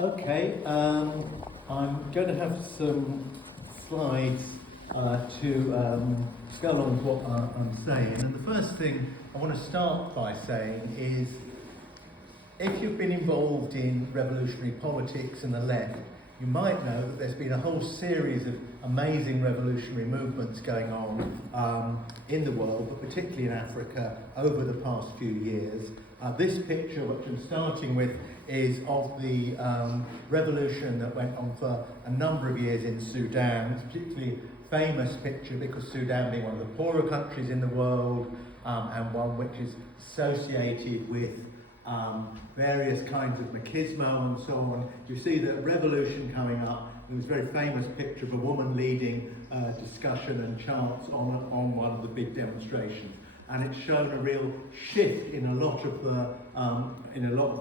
I'm going to have some slides to go along with what I'm saying. And the first thing I want to start by saying is, if you've been involved in revolutionary politics and the left, you might know that there's been a whole series of amazing revolutionary movements going on in the world, but particularly in Africa, over the past few years. This picture, which I'm starting with, is of the revolution that went on for a number of years in Sudan. It's a particularly famous picture because Sudan being one of the poorer countries in the world, and one which is associated with various kinds of machismo and so on. You see the revolution coming up. There was a very famous picture of a woman leading discussion and chants on one of the big demonstrations, and it's shown a real shift in a lot of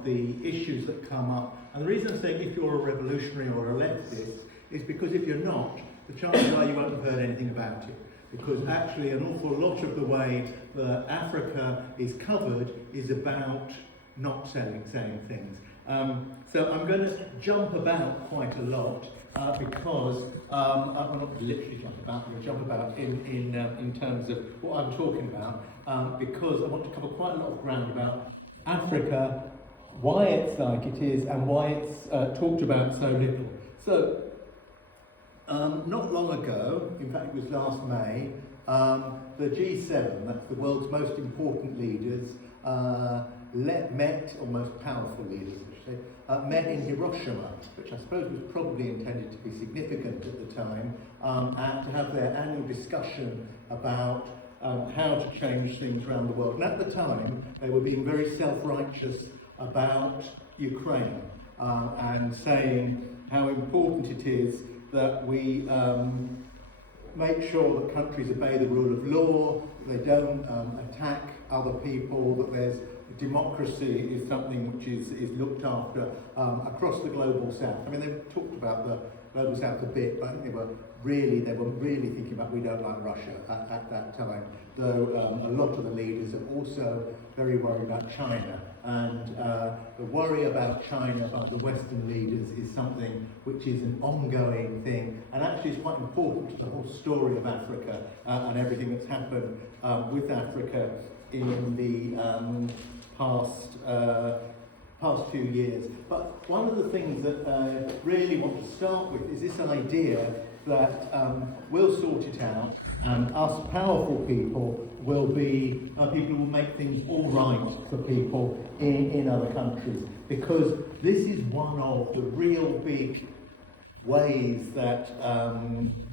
the issues that come up. And the reason I'm saying if you're a revolutionary or a leftist is because if you're not, the chances are you won't have heard anything about it. Because actually an awful lot of the way that Africa is covered is about not saying things. So I'm going to jump about quite a lot because, well, not literally jump about, I'm going to jump about in terms of what I'm talking about, because I want to cover quite a lot of ground about Africa, why it's like it is, and why it's talked about so little. So, not long ago, in fact it was last May, the G7, that's the world's most important leaders, met, or most powerful leaders, I should say, met in Hiroshima, which I suppose was probably intended to be significant at the time, and to have their annual discussion about how to change things around the world. And at the time, they were being very self-righteous about Ukraine, and saying how important it is that we make sure that countries obey the rule of law, they don't attack other people, that there's democracy is something which is looked after across the global south. I mean, they've talked about the global south a bit, but I think they were really thinking about we don't like Russia at that time, though a lot of the leaders are also very worried about China. And the worry about China by the Western leaders is something which is an ongoing thing, and actually is quite important to the whole story of Africa and everything that's happened with Africa in the past few years. But one of the things that I really want to start with is this idea that we'll sort it out, and us powerful people will be people who will make things all right for people in other countries, because this is one of the real big ways that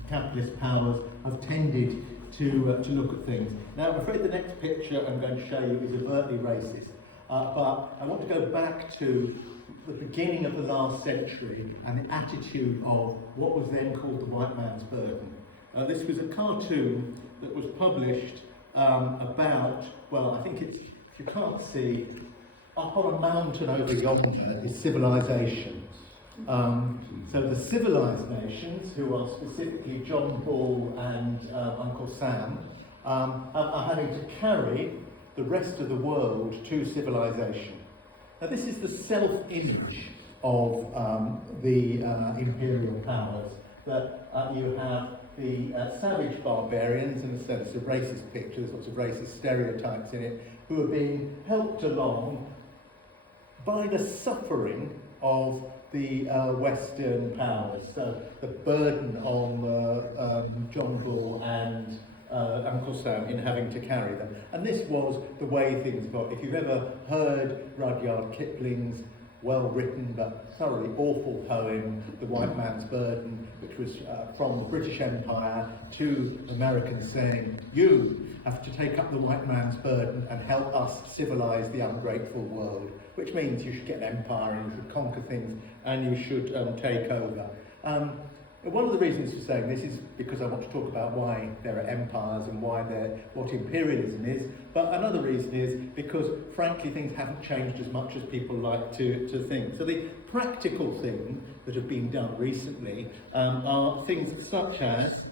capitalist powers have tended to look at things. Now, I'm afraid the next picture I'm going to show you is overtly racist, but I want to go back to the beginning of the last century and the attitude of what was then called the white man's burden. This was a cartoon that was published about, well, I think it's, if you can't see, up on a mountain over yonder is civilization. So the civilized nations, who are specifically John Bull and Uncle Sam, are having to carry the rest of the world to civilization. Now this is the self-image of the imperial powers, that you have the savage barbarians, in a sense a racist picture, there's lots of racist stereotypes in it, who are being helped along by the suffering of the Western powers. So the burden on John Bull and Uncle Sam in having to carry them. And this was the way things got. If you've ever heard Rudyard Kipling's well-written but thoroughly awful poem, The White Man's Burden, which was from the British Empire to Americans saying, you have to take up the white man's burden and help us civilize the ungrateful world, which means you should get an empire and you should conquer things and you should take over. One of the reasons for saying this is because I want to talk about why there are empires and what imperialism is, but another reason is because, frankly, things haven't changed as much as people like to think. So the practical things that have been done recently are things such as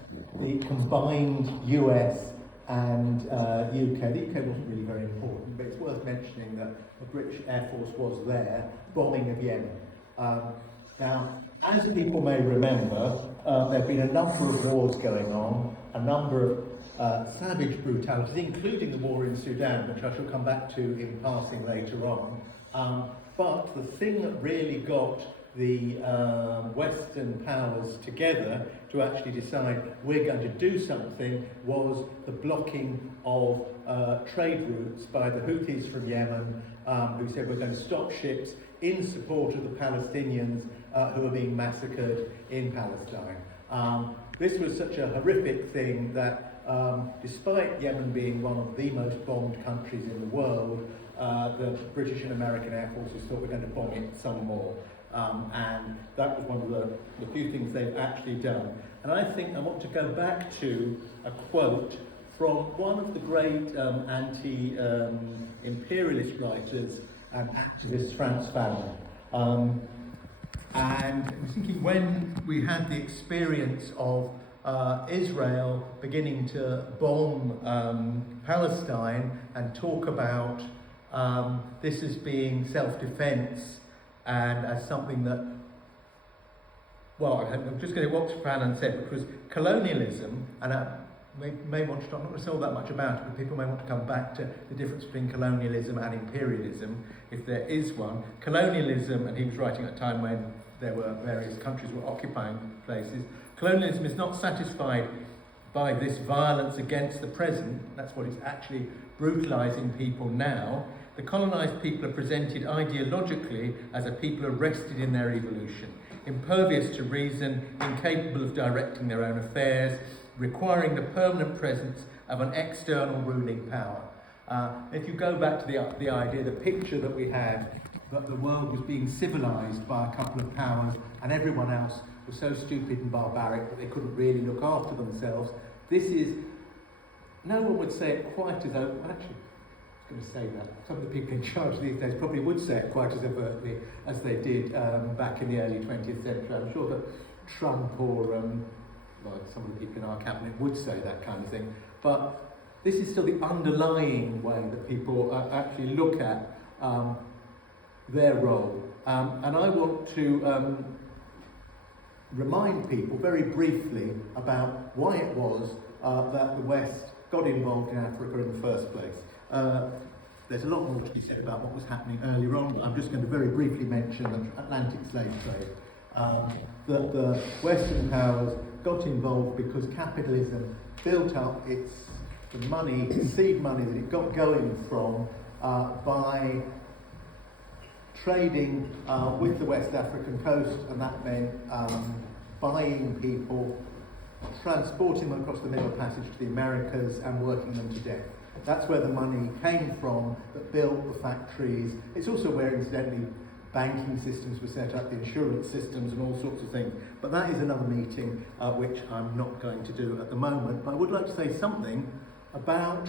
the combined US and UK. The UK wasn't really very important, but it's worth mentioning that the British Air Force was there, bombing of Yemen. Now, as people may remember, there have been a number of wars going on, a number of savage brutalities, including the war in Sudan, which I shall come back to in passing later on. But the thing that really got the Western powers together to actually decide we're going to do something was the blocking of trade routes by the Houthis from Yemen, who said we're going to stop ships in support of the Palestinians who are being massacred in Palestine. This was such a horrific thing that despite Yemen being one of the most bombed countries in the world, the British and American air forces thought we're going to bomb it some more. And that was one of the few things they've actually done. And I think I want to go back to a quote from one of the great anti-imperialist writers and activists, Frantz Fanon. And I was thinking, when we had the experience of Israel beginning to bomb Palestine and talk about this as being self-defense and as something that, well, I'm just going to what Fanon said, which was colonialism, and may want to, I'm not going to say all that much about it, but people may want to come back to the difference between colonialism and imperialism, if there is one. Colonialism, and he was writing at a time when there were various countries were occupying places, colonialism is not satisfied by this violence against the present, that's what it's actually brutalising people now. The colonised people are presented ideologically as a people arrested in their evolution, impervious to reason, incapable of directing their own affairs, requiring the permanent presence of an external ruling power. If you go back to the idea, the picture that we had, that the world was being civilised by a couple of powers and everyone else was so stupid and barbaric that they couldn't really look after themselves. This is, no one would say it quite as though, actually, I was going to say that. Some of the people in charge these days probably would say it quite as overtly as they did back in the early 20th century. I'm sure that Trump or well, some of the people in our cabinet would say that kind of thing. But this is still the underlying way that people actually look at their role. And I want to remind people very briefly about why it was that the West got involved in Africa in the first place. There's a lot more to be said about what was happening earlier on. I'm just going to very briefly mention the Atlantic slave trade. That the Western powers got involved because capitalism built up the money, seed money that it got going from by trading with the West African coast, and that meant buying people, transporting them across the Middle Passage to the Americas and working them to death. That's where the money came from that built the factories. It's also where, incidentally, banking systems were set up, insurance systems and all sorts of things. But that is another meeting which I'm not going to do at the moment. But I would like to say something about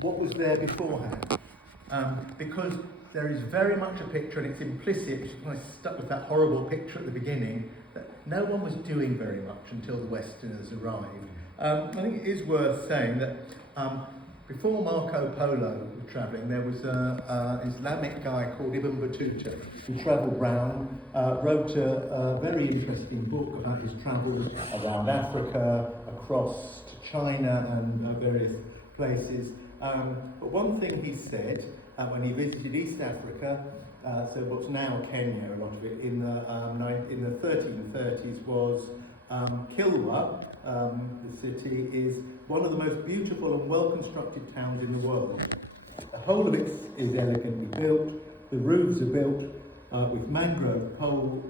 what was there beforehand. Because there is very much a picture, and it's implicit, I stuck with that horrible picture at the beginning, that no one was doing very much until the Westerners arrived. I think it is worth saying that before Marco Polo was travelling, there was an Islamic guy called Ibn Battuta who travelled round, wrote a very interesting book about his travels around Africa, across to China and various places. But one thing he said when he visited East Africa, so what's now Kenya, a lot of it, in the 1330s was Kilwa, the city, is one of the most beautiful and well-constructed towns in the world. The whole of it is elegantly built. The roofs are built with mangrove pole.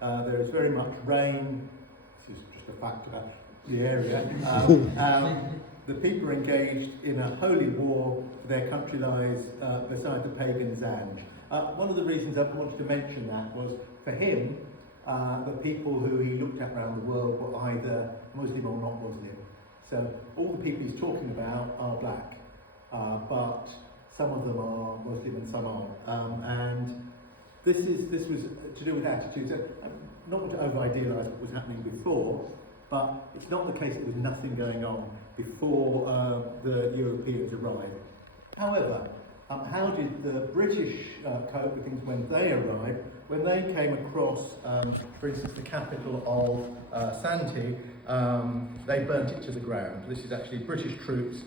There is very much rain. This is just a fact about the area. The people are engaged in a holy war. Their country lies beside the pagan Zanj. One of the reasons I wanted to mention that was, for him, the people who he looked at around the world were either Muslim or not Muslim. So all the people he's talking about are black, but some of them are Muslim and some aren't. And this was to do with attitudes. Not want to over-idealise what was happening before, but it's not the case that there was nothing going on before the Europeans arrived. However, how did the British cope with things when they arrived? When they came across, for instance, the capital of Santi, they burnt it to the ground. This is actually British troops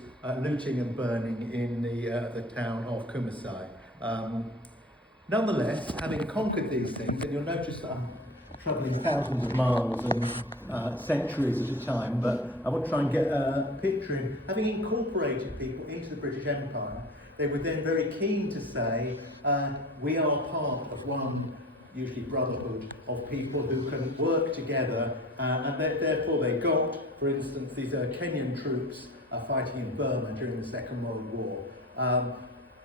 looting and burning in the town of Kumasai. Nonetheless, having conquered these things, and you'll notice that I'm travelling thousands of miles and centuries at a time, but I want to try and get a picture in. Having incorporated people into the British Empire, they were then very keen to say, we are part of one, usually brotherhood, of people who can work together, and therefore they got, for instance, these Kenyan troops fighting in Burma during the Second World War.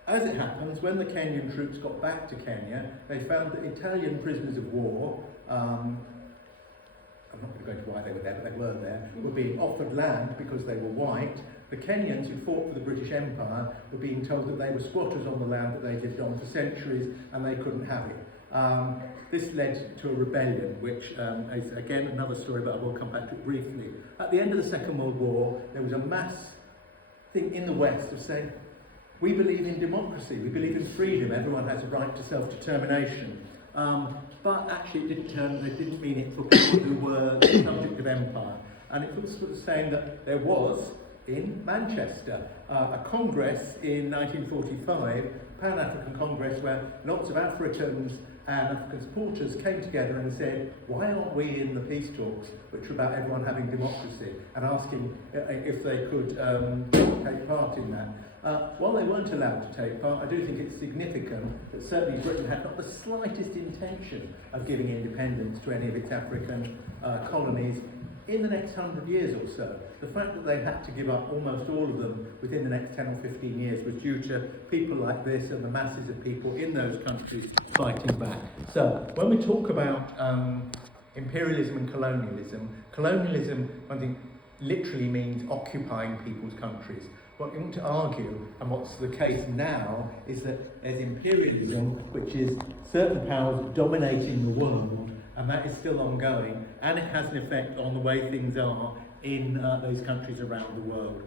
As it happens, when the Kenyan troops got back to Kenya, they found that Italian prisoners of war, I'm not going to go into why they were there, but they were there, were being offered land because they were white. The Kenyans who fought for the British Empire were being told that they were squatters on the land that they lived on for centuries and they couldn't have it. This led to a rebellion, which is again another story, but I will come back to it briefly. At the end of the Second World War, there was a mass thing in the West of saying, we believe in democracy, we believe in freedom, everyone has a right to self-determination. But actually they didn't mean it for people who were the subject of empire. And it was sort of saying that there was, in Manchester, a congress in 1945, Pan-African Congress, where lots of Africans and African supporters came together and said, why aren't we in the peace talks, which are about everyone having democracy, and asking if they could take part in that. While they weren't allowed to take part, I do think it's significant that certainly Britain had not the slightest intention of giving independence to any of its African colonies in the next 100 years or so. The fact that they had to give up almost all of them within the next 10 or 15 years was due to people like this and the masses of people in those countries fighting back. So when we talk about imperialism and colonialism, I think, literally means occupying people's countries. What you want to argue, and what's the case now, is that there's imperialism, which is certain powers dominating the world, and that is still ongoing, and it has an effect on the way things are in those countries around the world.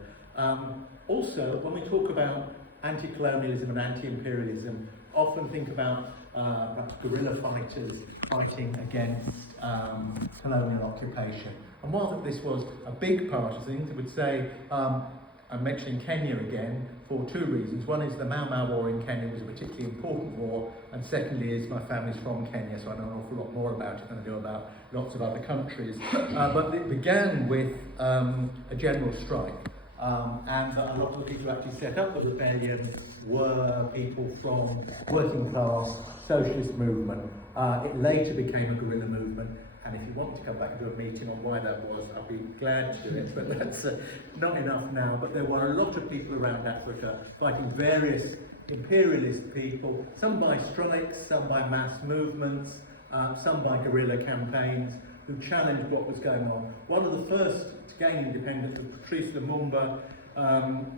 Also, when we talk about anti-colonialism and anti-imperialism, often think about guerrilla fighters fighting against colonial occupation. And while this was a big part of things, I would say, I'm mentioning Kenya again for two reasons. One is the Mau Mau War in Kenya was a particularly important war, and secondly is my family's from Kenya, so I know an awful lot more about it than I do about lots of other countries. But it began with a general strike, and a lot of the people who actually set up the rebellion were people from working class socialist movement. It later became a guerrilla movement. And if you want to come back and do a meeting on why that was, I'll be glad to do it, but that's not enough now. But there were a lot of people around Africa fighting various imperialist people, some by strikes, some by mass movements, some by guerrilla campaigns, who challenged what was going on. One of the first to gain independence was Patrice Lumumba,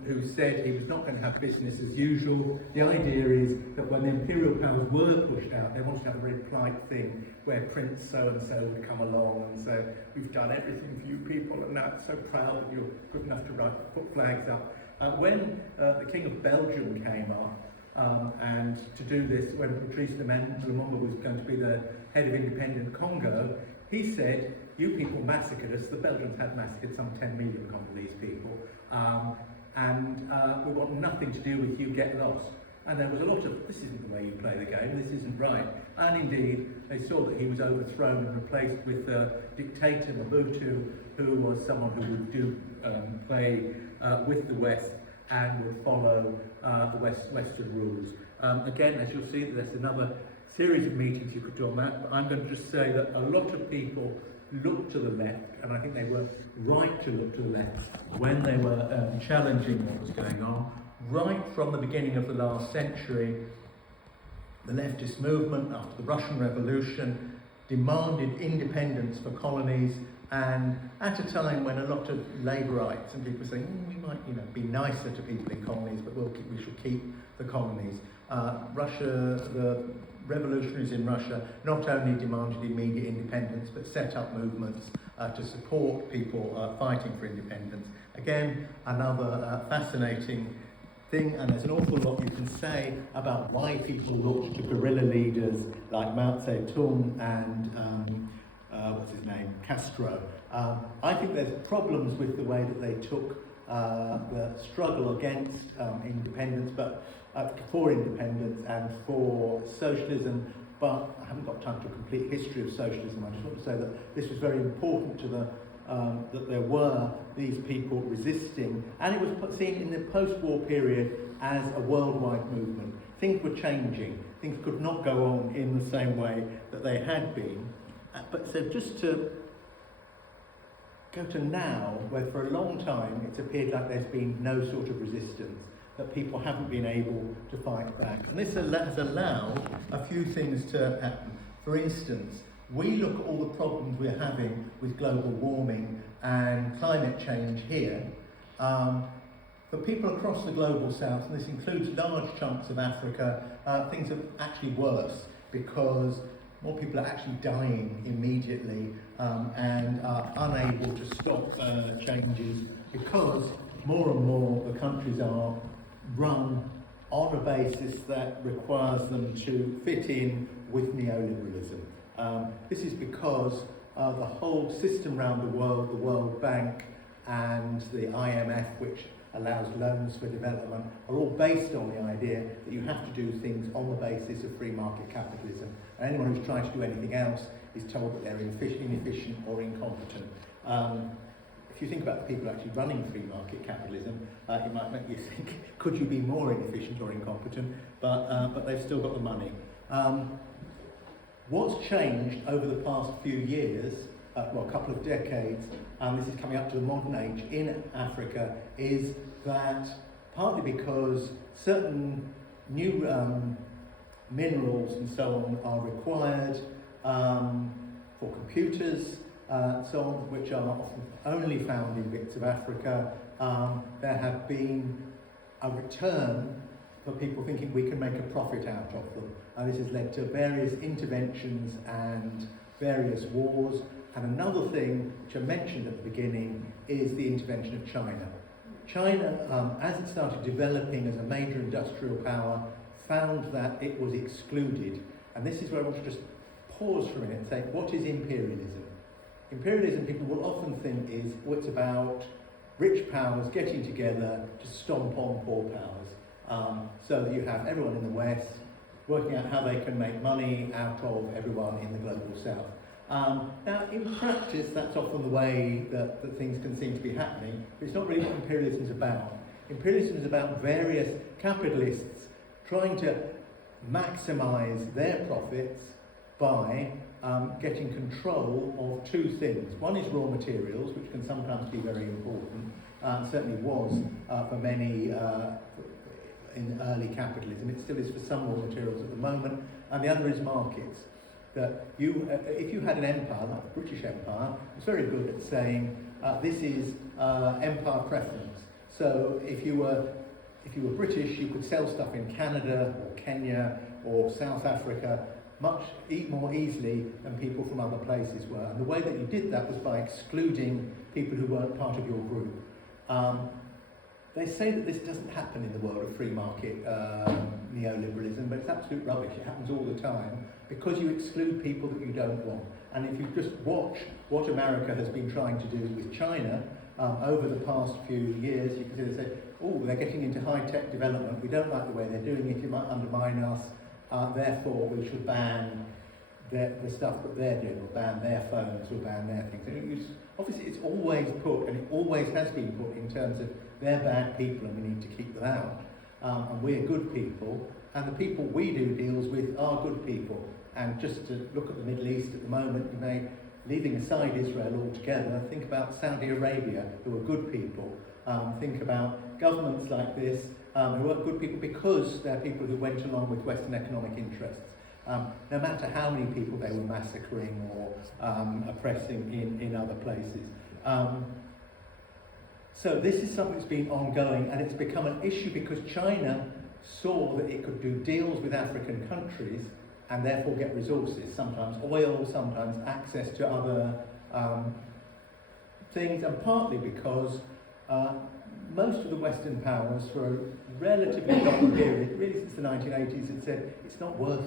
who said he was not going to have business as usual. The idea is that when the imperial powers were pushed out, they wanted to have a very polite thing where Prince so-and-so would come along and say, we've done everything for you people, and now it's so proud that you're good enough to put flags up. When the King of Belgium came up, and to do this, when Patrice Lumumba was going to be the head of independent Congo, he said, you people massacred us. The Belgians had massacred some 10 million Congolese people, and we want nothing to do with you, get lost. And there was a lot of, this isn't the way you play the game, this isn't right. And indeed, they saw that he was overthrown and replaced with dictator Mobutu, who was someone who would play with the West and would follow the Western rules. Again, as you'll see, there's another series of meetings you could do on that, but I'm going to just say that a lot of people looked to the left, and I think they were right to look to the left when they were challenging what was going on. Right from the beginning of the last century, the leftist movement after the Russian Revolution demanded independence for colonies, and at a time when a lot of Labourites and people were saying, we might be nicer to people in colonies, but we should keep the colonies. The revolutionaries in Russia not only demanded immediate independence, but set up movements to support people fighting for independence. Again, another fascinating thing, and there's an awful lot you can say about why people looked to guerrilla leaders like Mao Zedong and what's his name, Castro. I think there's problems with the way that they took the struggle against independence, but for independence and for socialism. But I haven't got time to a complete history of socialism. I just want to say that this was very important to the that there were these people resisting, and it was seen in the post-war period as a worldwide movement. Things were changing. Things could not go on in the same way that they had been. But so just to go to now, where for a long time it's appeared like there's been no sort of resistance, that people haven't been able to fight back. And this has allowed a few things to happen. For instance, we look at all the problems we're having with global warming and climate change here. For people across the global south, and this includes large chunks of Africa, things are actually worse because more people are actually dying immediately and are unable to stop changes because more and more the countries are run on a basis that requires them to fit in with neoliberalism. This is because the whole system around the World Bank and the IMF, which allows loans for development, are all based on the idea that you have to do things on the basis of free market capitalism. And anyone who's trying to do anything else is told that they're inefficient or incompetent. If you think about the people actually running free market capitalism, it might make you think, could you be more inefficient or incompetent? But they've still got the money. What's changed over the past few years, well, a couple of decades, and this is coming up to the modern age in Africa, is that partly because certain new minerals and so on are required for computers, so on, which are often only found in bits of Africa, there have been a return for people thinking we can make a profit out of them. And this has led to various interventions and various wars. And another thing which I mentioned at the beginning is the intervention of China. China, as it started developing as a major industrial power, found that it was excluded. And this is where I want to just pause for a minute and say, what is imperialism? Imperialism, people will often think, is, well, it's about rich powers getting together to stomp on poor powers. So that you have everyone in the West working out how they can make money out of everyone in the global South. Now, in practice, that's often the way that things can seem to be happening, but it's not really what imperialism is about. Imperialism is about various capitalists trying to maximise their profits by getting control of two things. One is raw materials, which can sometimes be very important, certainly was for many in early capitalism. It still is for some raw materials at the moment. And the other is markets. That you, if you had an empire, like the British Empire, it's very good at saying this is empire preference. So if you were British, you could sell stuff in Canada or Kenya or South Africa much more easily than people from other places were. And the way that you did that was by excluding people who weren't part of your group. They say that this doesn't happen in the world of free market neoliberalism, but it's absolute rubbish. It happens all the time because you exclude people that you don't want. And if you just watch what America has been trying to do with China over the past few years, you can see they say, oh, they're getting into high-tech development. We don't like the way they're doing it. You might undermine us. Therefore, we should ban the stuff that they're doing, or ban their phones, or ban their things. Obviously, it's always put, and it always has been put, in terms of they're bad people and we need to keep them out. And we're good people, and the people we do deals with are good people. And just to look at the Middle East at the moment, you may, leaving aside Israel altogether, think about Saudi Arabia, who are good people. Think about governments like this, who are good people because they're people who went along with Western economic interests. No matter how many people they were massacring or oppressing in other places. So this is something that's been ongoing, and it's become an issue because China saw that it could do deals with African countries and therefore get resources, sometimes oil, sometimes access to other things, and partly because most of the Western powers for a relatively long period, really since the 1980s, had said it's not worth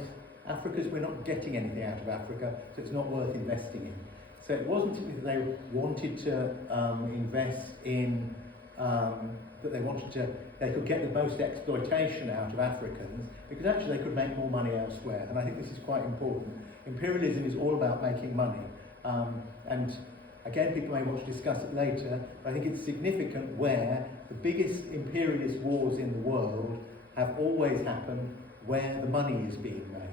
we're not getting anything out of Africa, so it's not worth investing in. So it wasn't simply that they wanted to invest in, they could get the most exploitation out of Africans, because actually they could make more money elsewhere. And I think this is quite important. Imperialism is all about making money. And again, people may want to discuss it later, but I think it's significant where the biggest imperialist wars in the world have always happened where the money is being made.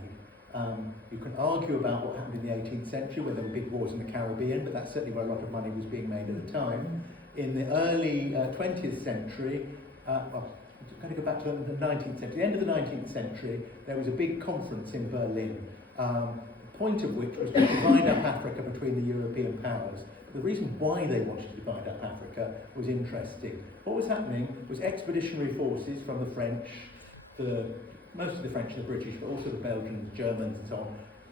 You can argue about what happened in the 18th century, where there were big wars in the Caribbean, but that's certainly where a lot of money was being made at the time. In the early 20th century, I'm going to go back to the 19th century, the end of the 19th century, there was a big conference in Berlin, the point of which was to divide up Africa between the European powers. The reason why they wanted to divide up Africa was interesting. What was happening was expeditionary forces from the French, most of the French and the British, but also the Belgians, Germans and so on,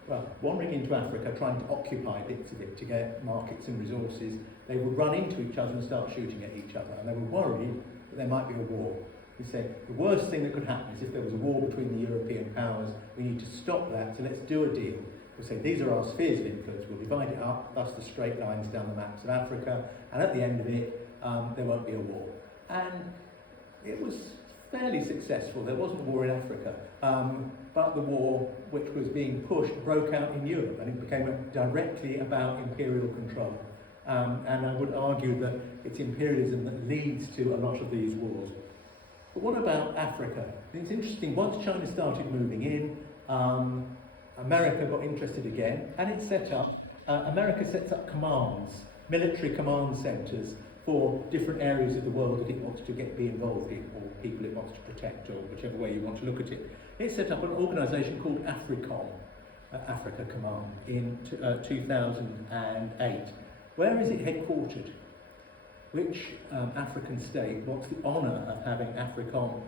well, wandering into Africa, trying to occupy bits of it to get markets and resources. They would run into each other and start shooting at each other, and they were worried that there might be a war. We say the worst thing that could happen is if there was a war between the European powers. We need to stop that, so let's do a deal. We say these are our spheres of influence, we'll divide it up, thus the straight lines down the maps of Africa, and at the end of it, there won't be a war. And it was fairly successful. There wasn't a war in Africa, but the war which was being pushed broke out in Europe, and it became directly about imperial control. And I would argue that it's imperialism that leads to a lot of these wars. But what about Africa? It's interesting, once China started moving in, America got interested again, and it set up, America sets up commands, military command centres for different areas of the world that it wants to be involved in, or people it wants to protect, or whichever way you want to look at it. It set up an organisation called AFRICOM, Africa Command, in 2008. Where is it headquartered? Which African state wants the honour of having AFRICOM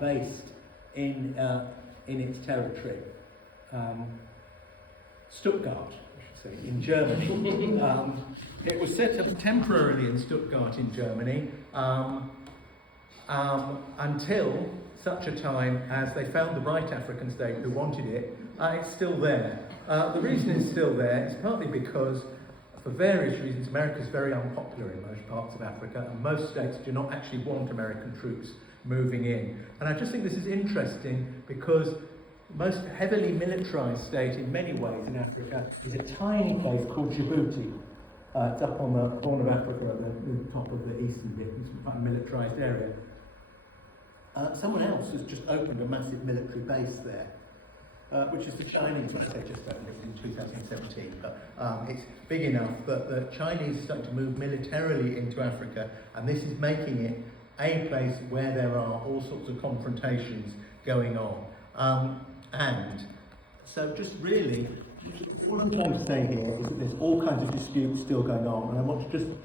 based in its territory? Stuttgart, I should say, in Germany. It was set up temporarily in Stuttgart in Germany until such a time as they found the right African state who wanted it. It's still there. The reason it's still there is partly because, for various reasons, America is very unpopular in most parts of Africa, and most states do not actually want American troops moving in. And I just think this is interesting because most heavily militarised state in many ways in Africa is a tiny place called Djibouti. It's up on the horn of Africa at the top of the eastern bit. It's quite a militarised area. Someone else has just opened a massive military base there, which is the Chinese, I say just opened it in 2017, but it's big enough that the Chinese are starting to move militarily into Africa, and this is making it a place where there are all sorts of confrontations going on. And so just really, what I'm trying to say here is that there's all kinds of disputes still going on, and I want to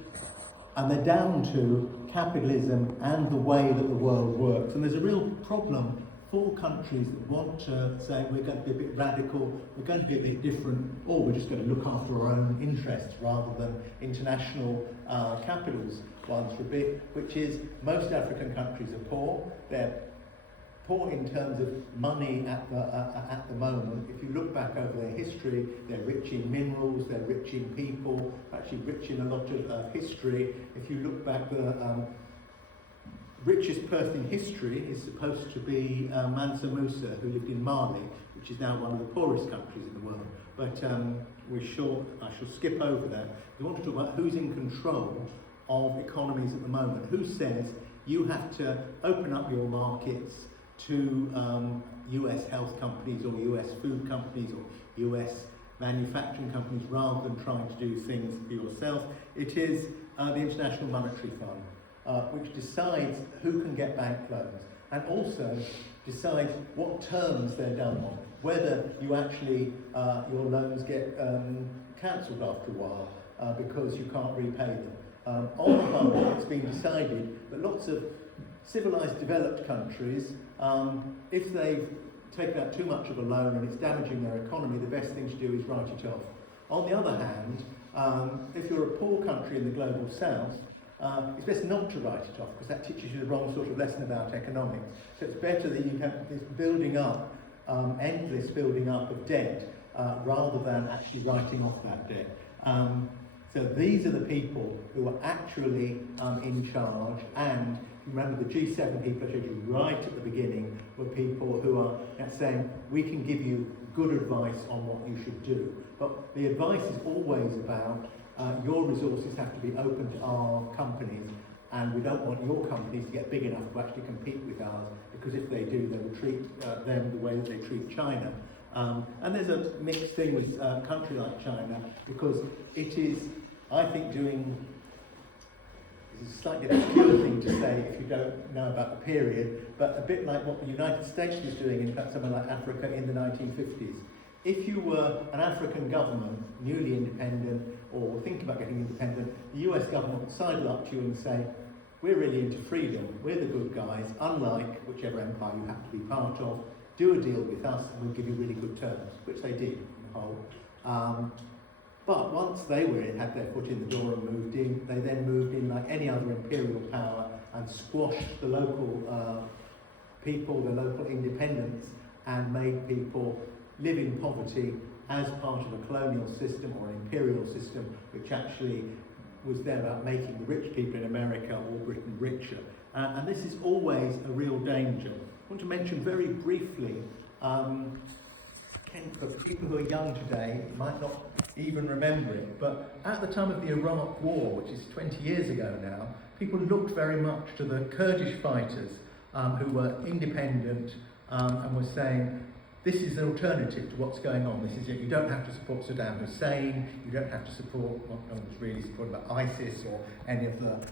and they're down to capitalism and the way that the world works. And there's a real problem for countries that want to say we're going to be a bit radical, we're going to be a bit different, or we're just going to look after our own interests rather than international capitals ones for a bit, which is most African countries are poor. They're poor in terms of money at the moment. If you look back over their history, they're rich in minerals, they're rich in people, actually rich in a lot of history. If you look back, the richest person in history is supposed to be Mansa Musa, who lived in Mali, which is now one of the poorest countries in the world. But I shall skip over that. We want to talk about who's in control of economies at the moment. Who says you have to open up your markets to US health companies or US food companies or US manufacturing companies rather than trying to do things for yourself. It is the International Monetary Fund, which decides who can get bank loans and also decides what terms they're done on, whether you actually, your loans get cancelled after a while because you can't repay them. On the whole, it's been decided that lots of civilized developed countries, if they've taken out too much of a loan and it's damaging their economy, the best thing to do is write it off. On the other hand, if you're a poor country in the global south, it's best not to write it off because that teaches you the wrong sort of lesson about economics. So it's better that you have this building up, endless building up of debt, rather than actually writing off that debt. So these are the people who are actually in charge, and remember the G7 people I showed you right at the beginning were people who are saying, we can give you good advice on what you should do. But the advice is always about your resources have to be open to our companies, and we don't want your companies to get big enough to actually compete with ours, because if they do, they will treat them the way that they treat China. And there's a mixed thing with a country like China, because it is, I think, doing, it's a slightly obscure thing to say if you don't know about the period, but a bit like what the United States was doing in fact somewhere like Africa in the 1950s. If you were an African government, newly independent, or thinking about getting independent, the US government would sidle up to you and say, we're really into freedom, we're the good guys, unlike whichever empire you happen to be part of, do a deal with us and we'll give you really good terms, which they did on the whole. But once they had their foot in the door and moved in, they then moved in like any other imperial power and squashed the local people, the local independents, and made people live in poverty as part of a colonial system or an imperial system, which actually was there about making the rich people in America or Britain richer. And this is always a real danger. I want to mention very briefly, for people who are young today might not even remember it, but at the time of the Iraq War, which is 20 years ago now, people looked very much to the Kurdish fighters who were independent and were saying, this is an alternative to what's going on. This is it. You don't have to support Saddam Hussein. You don't have to support what no one's really supported about ISIS or any of the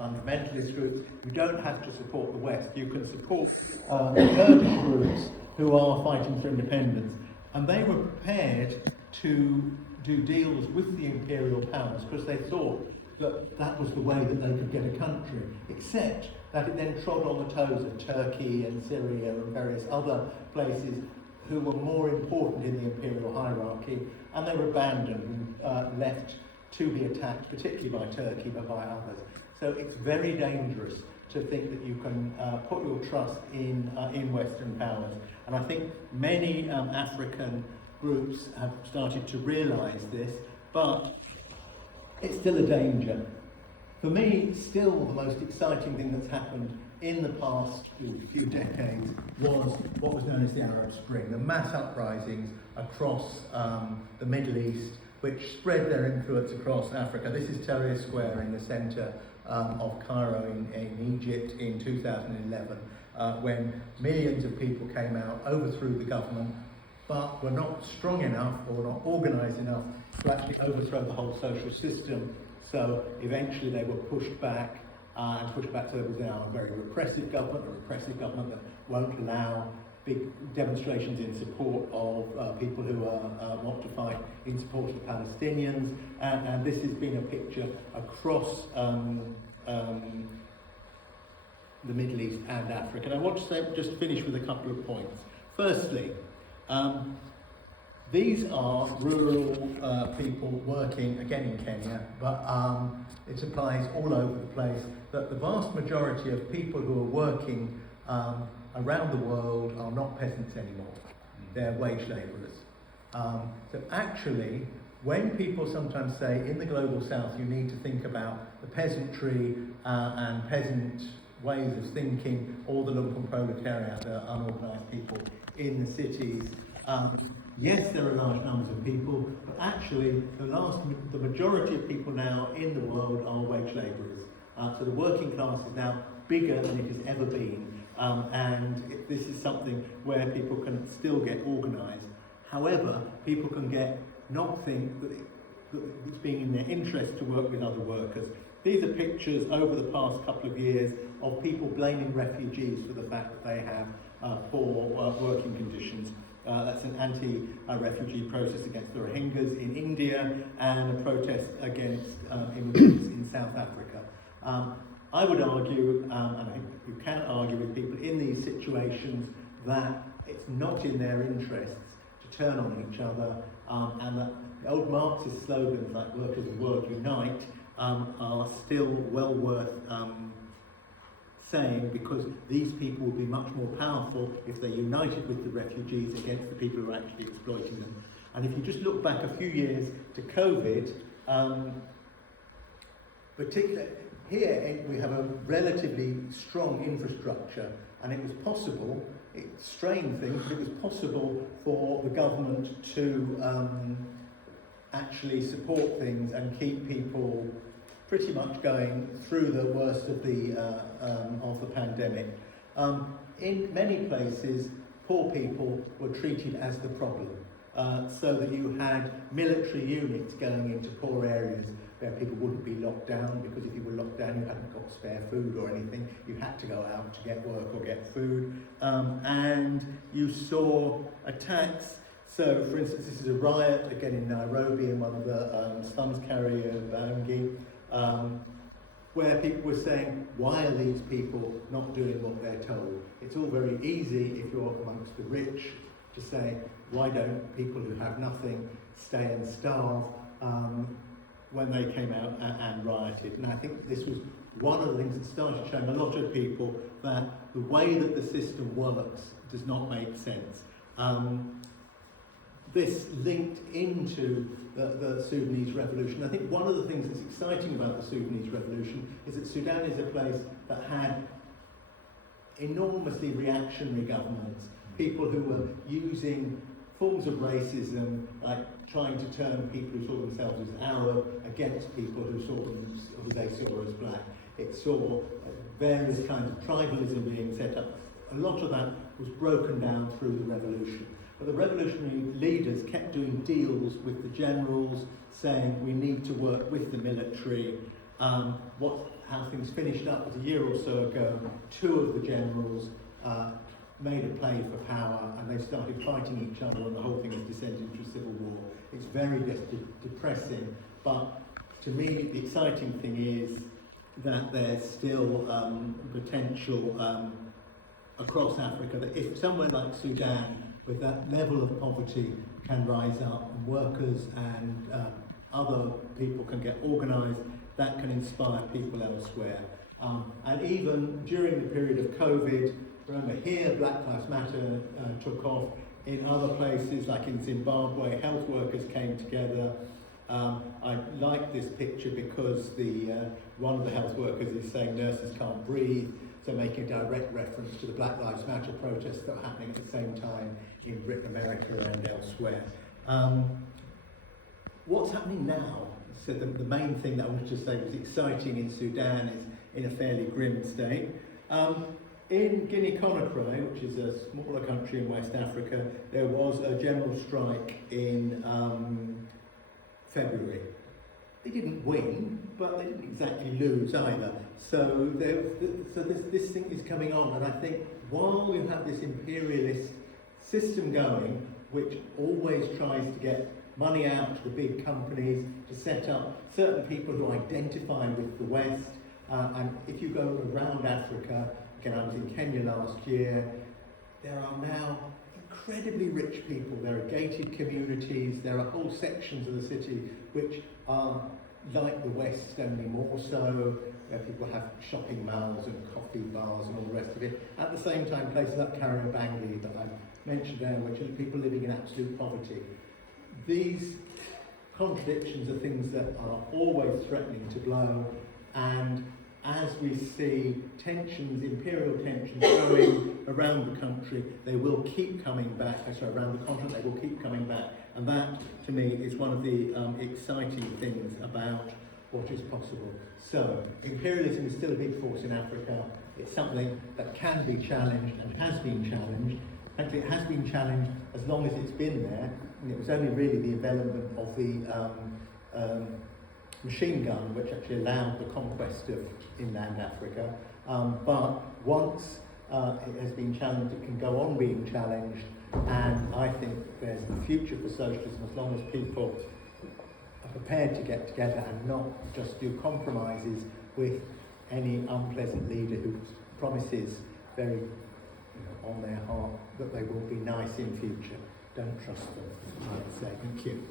fundamentalist groups. You don't have to support the West. You can support the Kurdish groups who are fighting for independence. And they were prepared to do deals with the imperial powers because they thought that that was the way that they could get a country, except that it then trod on the toes of Turkey and Syria and various other places who were more important in the imperial hierarchy, and they were abandoned and left to be attacked, particularly by Turkey, but by others. So it's very dangerous to think that you can put your trust in Western powers. And I think many African groups have started to realise this, but it's still a danger. For me, still the most exciting thing that's happened in the past few decades was what was known as the Arab Spring, the mass uprisings across the Middle East, which spread their influence across Africa. This is Tahrir Square in the centre of Cairo in Egypt in 2011, when millions of people came out, overthrew the government, but were not strong enough or not organised enough to actually overthrow the whole social system. So eventually they were pushed back, so there was now a very repressive government that won't allow big demonstrations in support of people who want to fight in support of the Palestinians, and this has been a picture across the Middle East and Africa. And I want to just finish with a couple of points. Firstly, these are rural people working, again in Kenya, but it applies all over the place, that the vast majority of people who are working around the world are not peasants anymore. They're wage labourers. So actually, when people sometimes say in the global south you need to think about the peasantry and peasant ways of thinking, or the lumpen proletariat, the unorganised people in the cities, yes, there are large numbers of people, but actually the majority of people now in the world are wage labourers. So the working class is now bigger than it has ever been, and this is something where people can still get organised. However, people can not think that it's being in their interest to work with other workers. These are pictures over the past couple of years of people blaming refugees for the fact that they have poor working conditions. That's an anti-refugee protest against the Rohingyas in India and a protest against immigrants in South Africa. I would argue, and I think you can argue with people in these situations, that it's not in their interests to turn on each other, and that the old Marxist slogans like workers of work unite are still well worth saying, because these people will be much more powerful if they united with the refugees against the people who are actually exploiting them. And if you just look back a few years to COVID, particularly here we have a relatively strong infrastructure, and it was possible, it's strained things, but it was possible for the government to actually support things and keep people pretty much going through the worst of the pandemic. In many places, poor people were treated as the problem, so that you had military units going into poor areas where people wouldn't be locked down, because if you were locked down you hadn't got spare food or anything, you had to go out to get work or get food, and you saw attacks. So, for instance, this is a riot again in Nairobi, in one of the slums carrier of Bangi, where people were saying, why are these people not doing what they're told? It's all very easy if you're amongst the rich to say, why don't people who have nothing stay and starve, when they came out and rioted. And I think this was one of the things that started showing a lot of people that the way that the system works does not make sense. This linked into the Sudanese Revolution. I think one of the things that's exciting about the Sudanese Revolution is that Sudan is a place that had enormously reactionary governments, people who were using forms of racism, like trying to turn people who saw themselves as Arab against people who they saw as black. It saw various kinds of tribalism being set up. A lot of that was broken down through the revolution. But the revolutionary leaders kept doing deals with the generals, saying we need to work with the military. How things finished up was a year or so ago. Two of the generals made a play for power, and they started fighting each other, and the whole thing has descended into a civil war. It's very depressing, but to me the exciting thing is that there's still potential across Africa, that if somewhere like Sudan, with that level of poverty, can rise up, and workers and other people can get organised, that can inspire people elsewhere. And even during the period of COVID, remember here Black Lives Matter took off. In other places, like in Zimbabwe, health workers came together. I like this picture because one of the health workers is saying nurses can't breathe, so making a direct reference to the Black Lives Matter protests that were happening at the same time in Britain, America and elsewhere. What's happening now? So the main thing that I wanted to say was exciting in Sudan is in a fairly grim state. In Guinea-Conakry, which is a smaller country in West Africa, there was a general strike in February. They didn't win, but they didn't exactly lose either. So this thing is coming on, and I think while we have this imperialist system going, which always tries to get money out to the big companies, to set up certain people who identify with the West, and if you go around Africa, again, I was in Kenya last year, there are now incredibly rich people. There are gated communities, there are whole sections of the city which are like the West, only more so, where people have shopping malls and coffee bars and all the rest of it. At the same time, places like Kariobangi that I mentioned there, which are people living in absolute poverty. These contradictions are things that are always threatening to blow, and as we see tensions, imperial tensions growing around the country, they will keep coming back, around the continent, they will keep coming back. And that, to me, is one of the exciting things about what is possible. So, imperialism is still a big force in Africa. It's something that can be challenged and has been challenged. Frankly, it has been challenged as long as it's been there. And it was only really the development of the machine gun which actually allowed the conquest of inland Africa. But once it has been challenged, it can go on being challenged, and I think there's a future for socialism as long as people are prepared to get together and not just do compromises with any unpleasant leader who promises very on their heart that they will be nice in future. Don't trust them, I'd say. Thank you.